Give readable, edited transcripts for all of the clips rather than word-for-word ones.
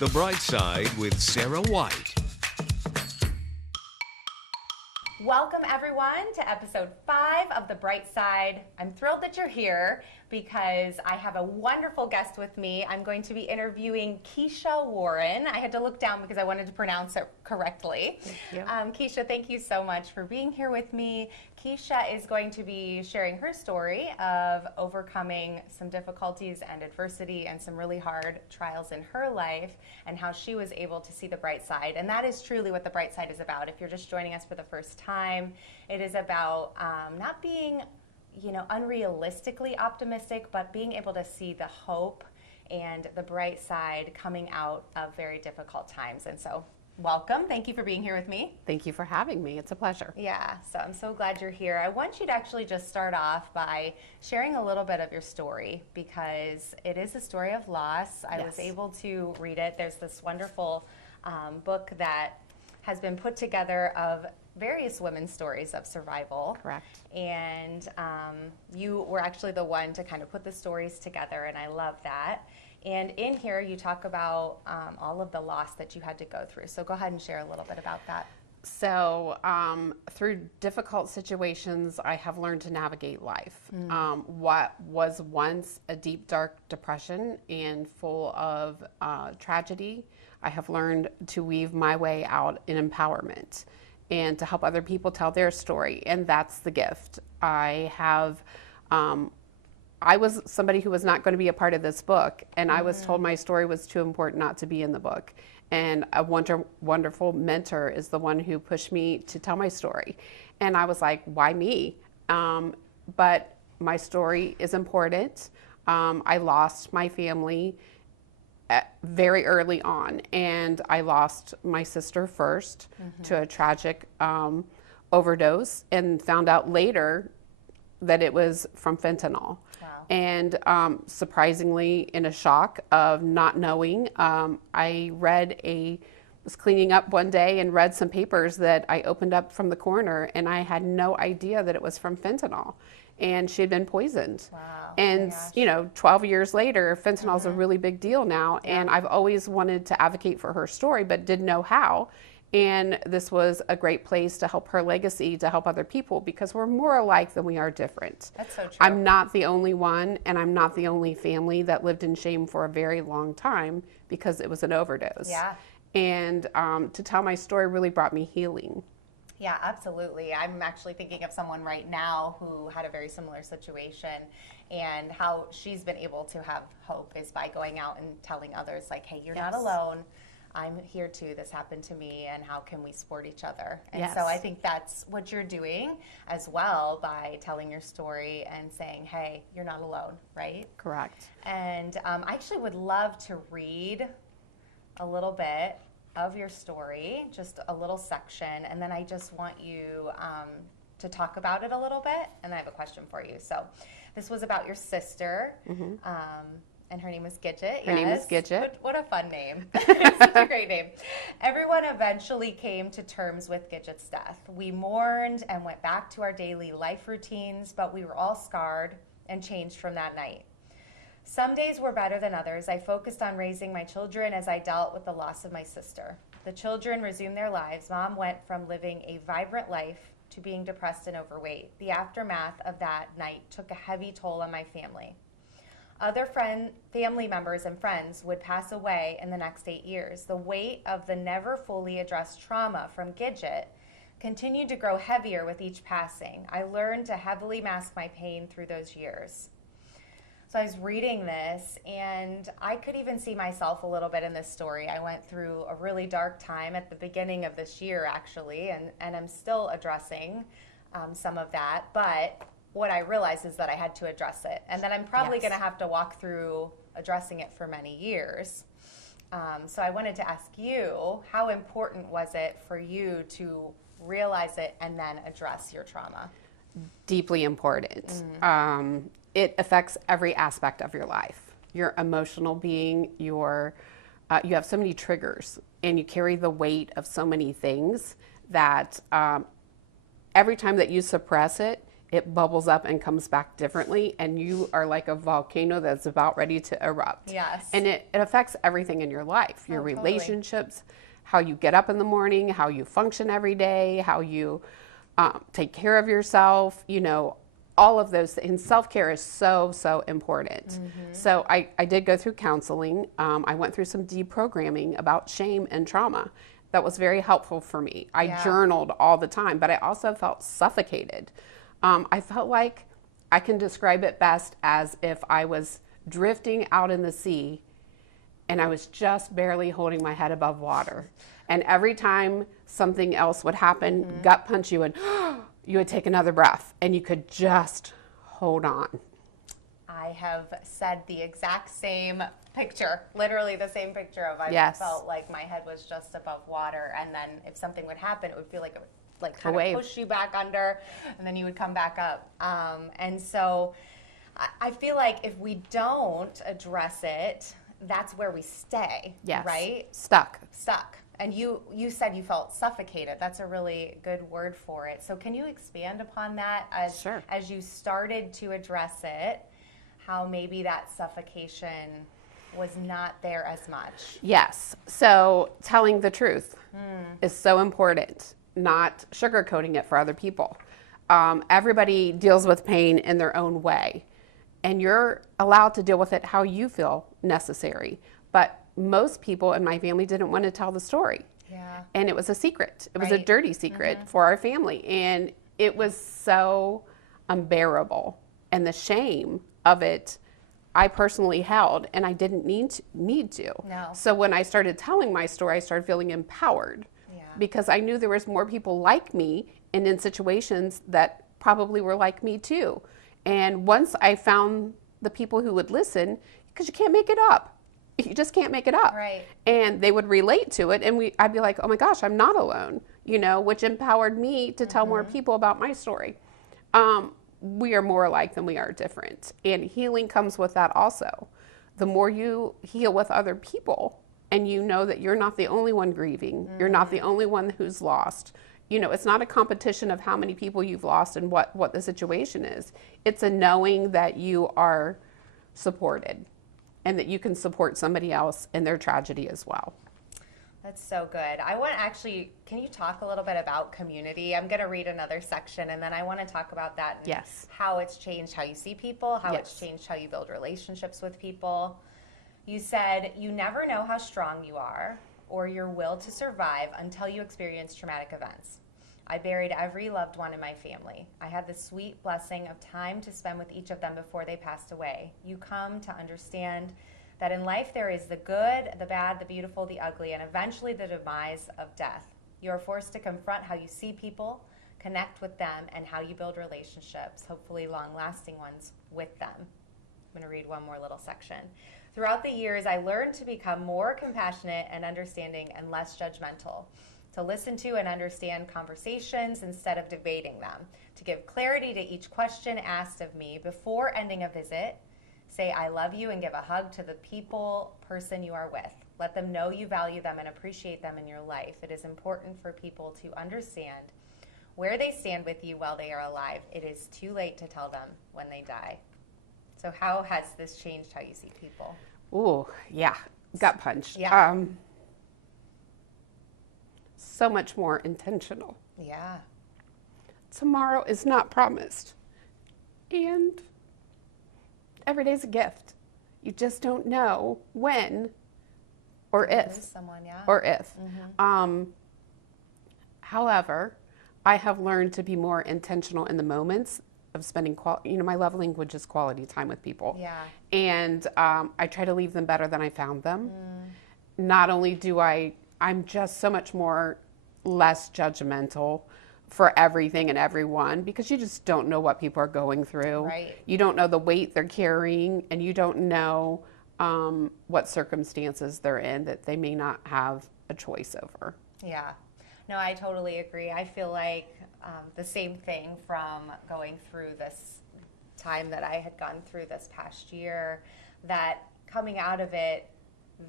The Bright Side with Sarah White. Welcome everyone to episode 5 of The Bright Side. I'm thrilled that you're here because I have a wonderful guest with me. I'm going to be interviewing Kacia Warren. I had to look down because I wanted to pronounce it correctly. Thank you. Kacia, thank you so much for being here with me. Kacia is going to be sharing her story of overcoming some difficulties and adversity and some really hard trials in her life and how she was able to see the bright side. And that is truly what the bright side is about. If you're just joining us for the first time, it is about not being unrealistically optimistic, but being able to see the hope and the bright side coming out of very difficult times. And so welcome. Thank you for being here with me. Thank you for having me. It's a pleasure. Yeah, so I'm so glad you're here. I want you to actually just start off by sharing a little bit of your story because it is a story of loss. I was able to read it. There's this wonderful book that has been put together of various women's stories of survival. Correct. And you were actually the one to kind of put the stories together, and I love that. And in here, you talk about all of the loss that you had to go through. So go ahead and share a little bit about that. So through difficult situations, I have learned to navigate life. What was once a deep, dark depression and full of tragedy, I have learned to weave my way out in empowerment and to help other people tell their story. And that's the gift. I was somebody who was not going to be a part of this book, and I was told my story was too important not to be in the book. And a wonderful mentor is the one who pushed me to tell my story. And I was like, why me? But my story is important. I lost my family very early on, and I lost my sister first to a tragic overdose and found out later that it was from fentanyl. Wow. And surprisingly, in a shock of not knowing, I was cleaning up one day and read some papers that I opened up from the corner, and I had no idea that it was from fentanyl. And she had been poisoned. Wow. And, 12 years later, fentanyl is a really big deal now. Yeah. And I've always wanted to advocate for her story, but didn't know how. And this was a great place to help her legacy, to help other people, because we're more alike than we are different. That's so true. I'm not the only one, and I'm not the only family that lived in shame for a very long time because it was an overdose. Yeah. And to tell my story really brought me healing. Yeah, absolutely. I'm actually thinking of someone right now who had a very similar situation, and how she's been able to have hope is by going out and telling others, like, hey, you're not alone. I'm here too. This happened to me, and how can we support each other? And so I think that's what you're doing as well by telling your story and saying, hey, you're not alone, right? Correct. And I actually would love to read a little bit of your story, just a little section, and then I just want you to talk about it a little bit, and I have a question for you. So this was about your sister, and her name was Gidget. Her name is Gidget. What a fun name. It's such a great name. Everyone eventually came to terms with Gidget's death. We mourned and went back to our daily life routines, but we were all scarred and changed from that night. Some days were better than others. I focused on raising my children as I dealt with the loss of my sister. The children resumed their lives. Mom went from living a vibrant life to being depressed and overweight. The aftermath of that night took a heavy toll on my family. Other family members and friends would pass away in the next 8 years. The weight of the never fully addressed trauma from Gidget continued to grow heavier with each passing. I learned to heavily mask my pain through those years. So I was reading this, and I could even see myself a little bit in this story. I went through a really dark time at the beginning of this year, actually, and I'm still addressing some of that. But what I realized is that I had to address it, and that I'm probably going to have to walk through addressing it for many years. So I wanted to ask you, how important was it for you to realize it and then address your trauma? Deeply important. It affects every aspect of your life. Your emotional being, you have so many triggers, and you carry the weight of so many things that every time that you suppress it, it bubbles up and comes back differently, and you are like a volcano that's about ready to erupt. Yes. And it affects everything in your life, your Totally. relationships, how you get up in the morning, how you function every day, how you take care of yourself, all of those things. Self-care is so, so important. So I did go through counseling. I went through some deprogramming about shame and trauma. That was very helpful for me. I journaled all the time, but I also felt suffocated. I felt like I can describe it best as if I was drifting out in the sea and I was just barely holding my head above water. And every time something else would happen, gut punch, you would take another breath and you could just hold on. I have said the exact same picture, literally the same picture of felt like my head was just above water, and then if something would happen, it would feel like it would kind of push you back under, and then you would come back up. And so I feel like if we don't address it, that's where we stay, right? Stuck. And you said you felt suffocated. That's a really good word for it. So can you expand upon that as you started to address it, how maybe that suffocation was not there as much? Yes. So telling the truth is so important, not sugarcoating it for other people. Everybody deals with pain in their own way, and you're allowed to deal with it how you feel necessary. But most people in my family didn't want to tell the story. Yeah. And it was a secret. It was a dirty secret for our family. And it was so unbearable. And the shame of it, I personally held, and I didn't need to. No. So when I started telling my story, I started feeling empowered because I knew there was more people like me and in situations that probably were like me too. And once I found the people who would listen, because you can't make it up. You just can't make it up. Right. And they would relate to it, and I'd be like, oh my gosh, I'm not alone, which empowered me to tell more people about my story. We are more alike than we are different. And healing comes with that also. The more you heal with other people, and you know that you're not the only one grieving, you're not the only one who's lost. It's not a competition of how many people you've lost and what the situation is. It's a knowing that you are supported, and that you can support somebody else in their tragedy as well. That's so good. I want to actually, can you talk a little bit about community? I'm going to read another section, and then I want to talk about that and how it's changed how you see people, how it's changed how you build relationships with people. You said, you never know how strong you are or your will to survive until you experience traumatic events. I buried every loved one in my family. I had the sweet blessing of time to spend with each of them before they passed away. You come to understand that in life there is the good, the bad, the beautiful, the ugly, and eventually the demise of death. You are forced to confront how you see people, connect with them, and how you build relationships, hopefully long-lasting ones, with them. I'm going to read one more little section. Throughout the years, I learned to become more compassionate and understanding and less judgmental, to listen to and understand conversations instead of debating them, to give clarity to each question asked of me before ending a visit, say I love you and give a hug to the person you are with. Let them know you value them and appreciate them in your life. It is important for people to understand where they stand with you while they are alive. It is too late to tell them when they die. So how has this changed how you see people? Ooh, yeah, gut punch. Yeah. So much more intentional. Yeah. Tomorrow is not promised. And every day's a gift. You just don't know when or if. Someone, or if. However, I have learned to be more intentional in the moments of spending my love language is quality time with people. Yeah. And I try to leave them better than I found them. Not only do I'm just so much more less judgmental for everything and everyone, because you just don't know what people are going through. Right. You don't know the weight they're carrying, and you don't know what circumstances they're in that they may not have a choice over. Yeah. No, I totally agree. I feel like the same thing from going through this time that I had gone through this past year, that coming out of it,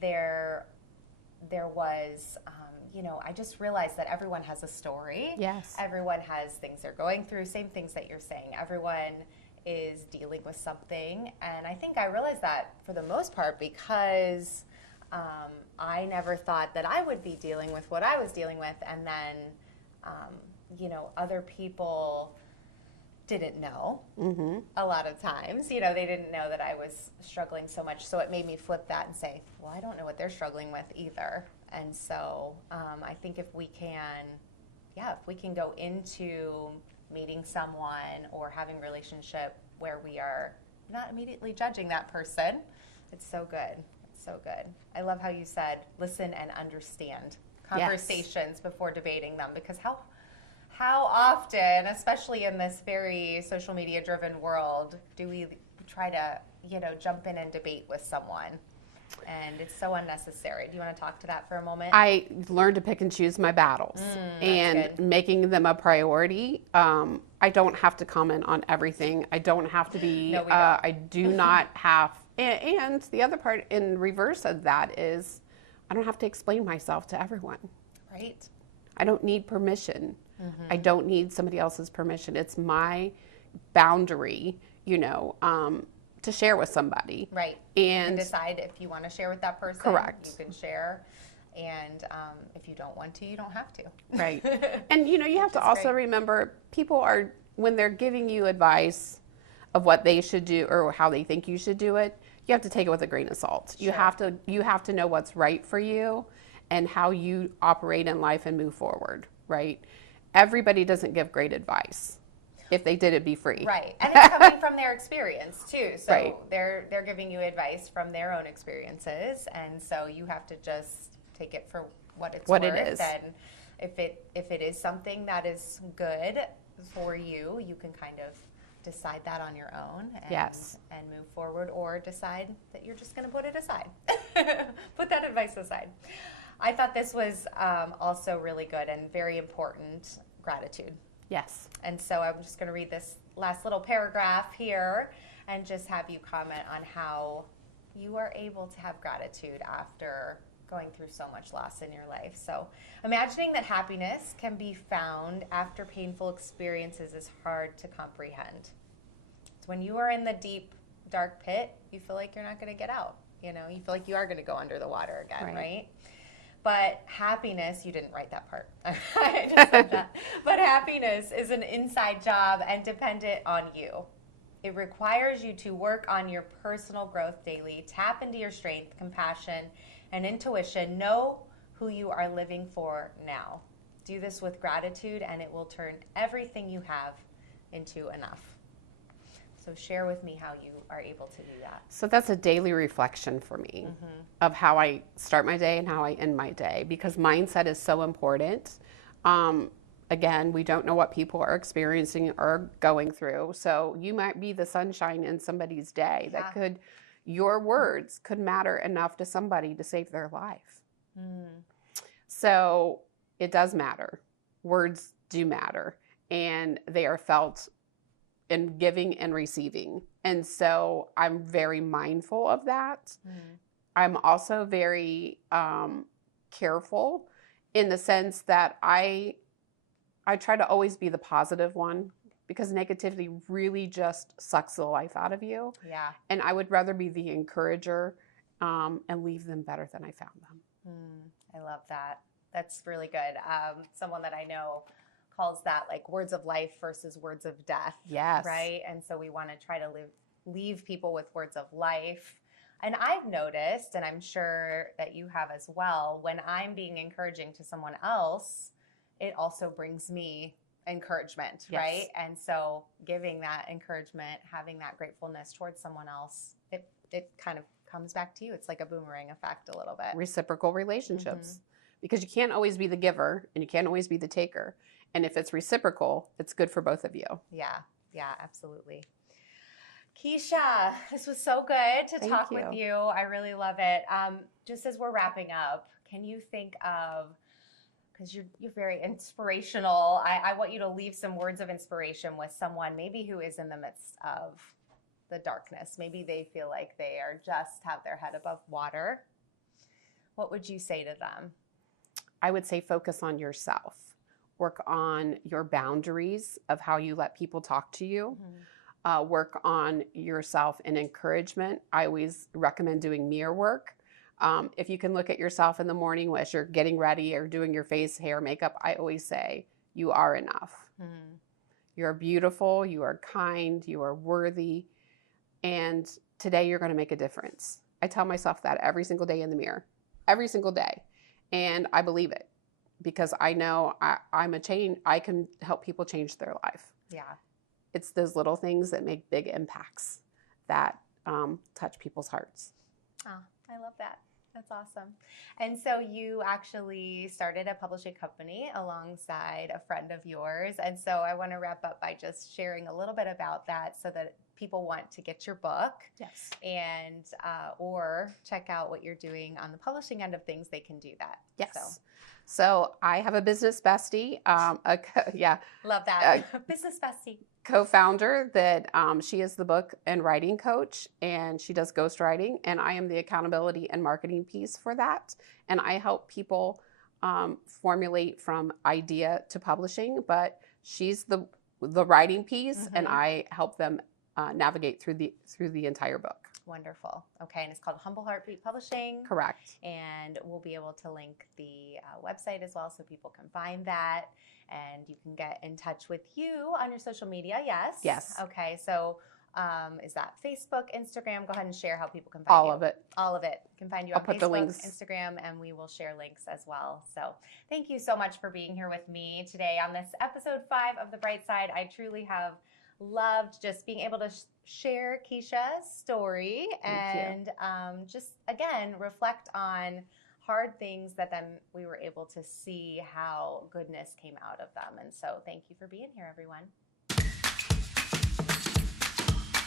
there was, I just realized that everyone has a story. Yes. Everyone has things they're going through, same things that you're saying. Everyone is dealing with something. And I think I realized that for the most part because I never thought that I would be dealing with what I was dealing with. And then, other people didn't know a lot of times. They didn't know that I was struggling so much. So it made me flip that and say, well, I don't know what they're struggling with either. And so I think if we can go into meeting someone or having a relationship where we are not immediately judging that person, it's so good. It's so good. I love how you said listen and understand conversations before debating them, because how often, especially in this very social media driven world, do we try to, jump in and debate with someone? And it's so unnecessary. Do you want to talk to that for a moment? I learned to pick and choose my battles and good. making them a priority. I don't have to comment on everything. I don't have to be, No, we don't. I do not have, and the other part in reverse of that is I don't have to explain myself to everyone. Right. I don't need permission. I don't need somebody else's permission. It's my boundary, to share with somebody. Right. And you can decide if you want to share with that person. Correct. You can share. And if you don't want to, you don't have to. Right. And, you have to also remember people are, when they're giving you advice of what they should do or how they think you should do it, you have to take it with a grain of salt. Sure. You have to know what's right for you and how you operate in life and move forward, right? Everybody doesn't give great advice. If they did, it'd be free. Right. And it's coming from their experience too. So Right. they're giving you advice from their own experiences, and so you have to just take it for what it's worth. It is. And if it is something that is good for you, you can kind of decide that on your own and move forward, or decide that you're just going to put it aside. Put that advice aside. I thought this was also really good and very important, gratitude. Yes. And so I'm just going to read this last little paragraph here and just have you comment on how you are able to have gratitude after going through so much loss in your life. So, imagining that happiness can be found after painful experiences is hard to comprehend. It's when you are in the deep, dark pit, you feel like you're not going to get out. You feel like you are going to go under the water again, right? But happiness, you didn't write that part. I just said that. But happiness is an inside job and dependent on you. It requires you to work on your personal growth daily, tap into your strength, compassion, and intuition. Know who you are living for now. Do this with gratitude, and it will turn everything you have into enough. So share with me how you are able to do that. So that's a daily reflection for me of how I start my day and how I end my day, because mindset is so important. Again, we don't know what people are experiencing or going through. So you might be the sunshine in somebody's day your words could matter enough to somebody to save their life. So it does matter. Words do matter, and they are felt in giving and receiving. And so I'm very mindful of that. I'm also very careful in the sense that I try to always be the positive one, because negativity really just sucks the life out of you. Yeah. And I would rather be the encourager and leave them better than I found them. I love that. That's really good. Someone that I know calls that like words of life versus words of death. Yes. Right? And so we want to try to leave people with words of life. And I've noticed, and I'm sure that you have as well, when I'm being encouraging to someone else, it also brings me encouragement, Yes. right? And so giving that encouragement, having that gratefulness towards someone else, it kind of comes back to you. It's like a boomerang effect a little bit. Reciprocal relationships. Because you can't always be the giver and you can't always be the taker. And if it's reciprocal, it's good for both of you. Yeah, absolutely. Keisha, this was so good to talk with you. I really love it. Just as we're wrapping up, can you think of, because you're very inspirational, I want you to leave some words of inspiration with someone maybe who is in the midst of the darkness. Maybe they feel like they are just have their head above water. What would you say to them? I would say focus on yourself. Work on your boundaries of how you let people talk to you. Work on yourself in encouragement. I always recommend doing mirror work. If you can look at yourself in the morning as you're getting ready or doing your face, hair, makeup, I always say, you are enough. You're beautiful, you are kind, you are worthy, and today you're going to make a difference. I tell myself that every single day in the mirror, every single day, and I believe it. Because I know I'm a change. I can help people change their life. Yeah. It's those little things that make big impacts that touch people's hearts. Oh, I love that. That's awesome. And so you actually started a publishing company alongside a friend of yours. And so I want to wrap up by just sharing a little bit about that so that people want to get your book. Yes. And or check out what you're doing on the publishing end of things, they can do that. Yes. So I have a business bestie, Love that. Business bestie. Co-founder that she is the book and writing coach, and she does ghostwriting, and I am the accountability and marketing piece for that. And I help people formulate from idea to publishing, but she's the writing piece, and I help them navigate through the entire book. Wonderful. Okay, and it's called Humble Heartbeat Publishing. Correct. And we'll be able to link the website as well so people can find that. And you can get in touch with you on your social media, yes? Yes. Okay, so is that Facebook, Instagram? Go ahead and share how people can find you. All of it. All of it. Can find you I'll on put the Facebook, links. Instagram, and we will share links as well. So thank you so much for being here with me today on this episode 5 of The Bright Side. I truly have loved just being able to share Kacia's story and just, again, reflect on hard things that then we were able to see how goodness came out of them. And so thank you for being here, everyone.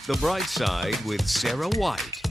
The Bright Side with Sarah White.